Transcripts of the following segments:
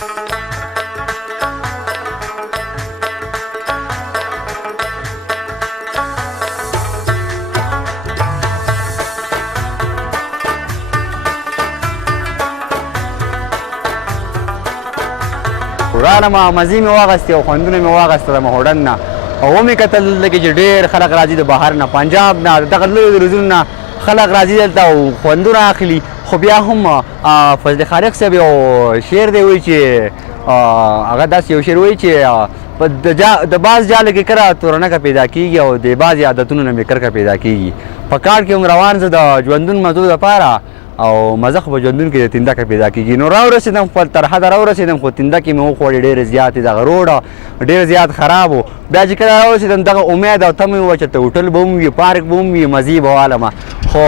رانه مزې مې واخیستې او خوندونه مې واخیسته د مهوډنډ نه او ومې کتل دلته کې چې ډېر خلک راځي د بهر نه پنجاب نه دغه لویو روزونو نه خلک راځي دلته او خوندونه اخلي خو بیا هم فضل خالق صاحب یو شعر دی وایي چې هغه داسې یو شعر وایي چې د بعض جاله کې کره تورنکه پیدا کېږي او د بعضې عادتونو نه مې کرکه پیدا کېږي په کار کې هم روان زه د ژوندون مزو دپاره او مزه خو په ژوندون کې د تندکه پیدا کېږي نو راورسېدم خپل تر حده راورسېدم خو تندکې مې وخوړې ډېرې زیاتې دغه روډ ډېر زیات خراب و بیا چې کله راورسېدم دغه امید او تمه مې وه چې هوټل به هم وي پارک به هم وي مزې به والمه خو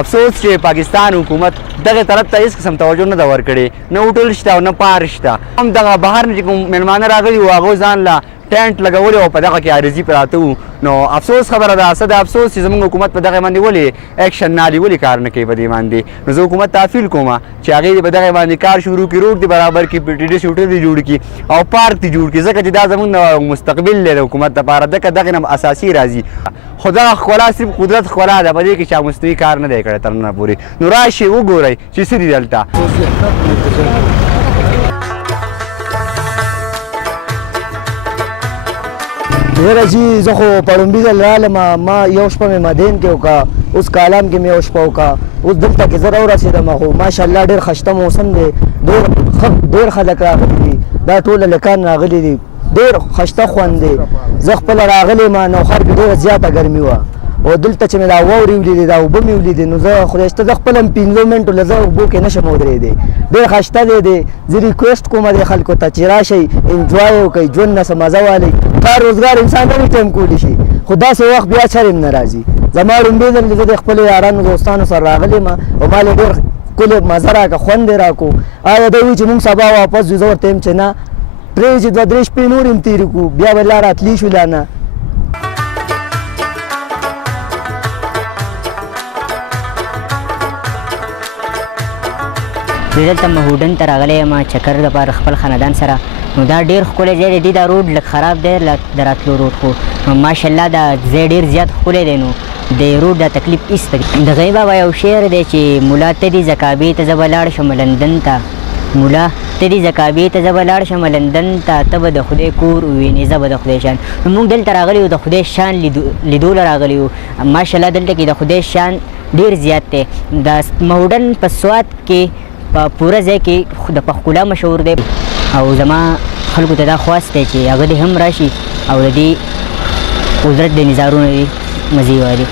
افسوس چې پاکستان حکومت دغه طرف ته هېڅ قسم توجه نه ده ورکړې نه هوټل شته او نه پارک شته هم دغه بهر نه چې کوم مېلمانه راغلي وو هغو ځان له ټینټ لګولې او په دغه کې عارضي پراته وو نو افسوس خبره ده څه د افسوس چې زموږ حکومت په دغه باندې ولې اکشن نه اخلي ولې کار نه کوي په دې باندې نو زه حکومت ته اپیل کوم چې هغې دې په دغه باندې کار شروع کړي روډ دې برابر کړي پی ټي ډي هوټل دې جوړ کړي او پارک دې جوړ کړي ځکه چې دا زموږ مستقبل دی د حکومت دپاره ځکه دغې نه اساسي راځي خو دغه ښکلا صرف قدرت ښکلا ده په دې کې چا مستوي کار نه دی کړی تر ننه پورې نو راشئ وګورئ چې څه دي دلته یاره چې زه خو په لومړي ځل رالم ما یو شپه مې مدین کې وکړه اوس کالام کې مې یو شپه وکړه اوس دلته کې زه راورسېدم خو ماشاءالله ډېر ښایسته موسم دی ډېر خلک راغلي دي دا ټول هلکان راغلي دي ډېر ښایسته خوند دی زه خپله راغلی یم نوښار کې ډېره زیاته ګرمي وه او دلته چې مې دا واورې ولیدې دا اوبه مې ولیدې نو زه خدای شته زه خپله هم 15 منټو له زه اوبو کې نشم ودرېدی ډېر ښایسته دی زه ریکویسټ کوم دې خلکو ته چې راشئ انجوای وکړئ ژوند نه څه مزه والئ کار روزګار انسان نه ټایم کولی شي خو داسې وخت بیا چرې نه راځي زما لومړی ځل چې زه د خپلو یارانو دوستانو سره راغلی یم او ما له ډېر ښکلې مزه راکړه خوند یې راکړو آیا دی وایي چې مونږ سبا واپس ځو زه ورته یم چې نه پرېږدي 2-3 شپې نور هم تېرې کړو بیا به لا راتلی شو لا نه زه دلته مهوډنډ ته راغلی یم چکر دپاره خپل خاندان سره نو دا ډېر ښکلی ځای دی دا روډ لږ خراب دی د راتلو روډ خو ماشاءالله دا ځای ډېر زیات ښکلی دی نو د روډ دا تکلیف ایسته دی د غني بابا یو شعر دی چې ملا ته دې زه کعبې ته زه به لاړ شم لندن ته ملا ته دې زه کعبې ته زه به لاړ شم لندن ته ته به د خدای کور ووینې زه به د خدای شان نو موږ دلته راغلي یو د خدای شان لیدولو راغلي یو ماشاءالله دلته کې د خدای شان ډېر زیات دی د مهوډنډ په سوات کې په پوره ځای کې د پخکولا مشهور دی او زما خلکو ته دا خواست دی چې هغه دې هم راشي او د دې قدرت د نظارونه دې مزې والي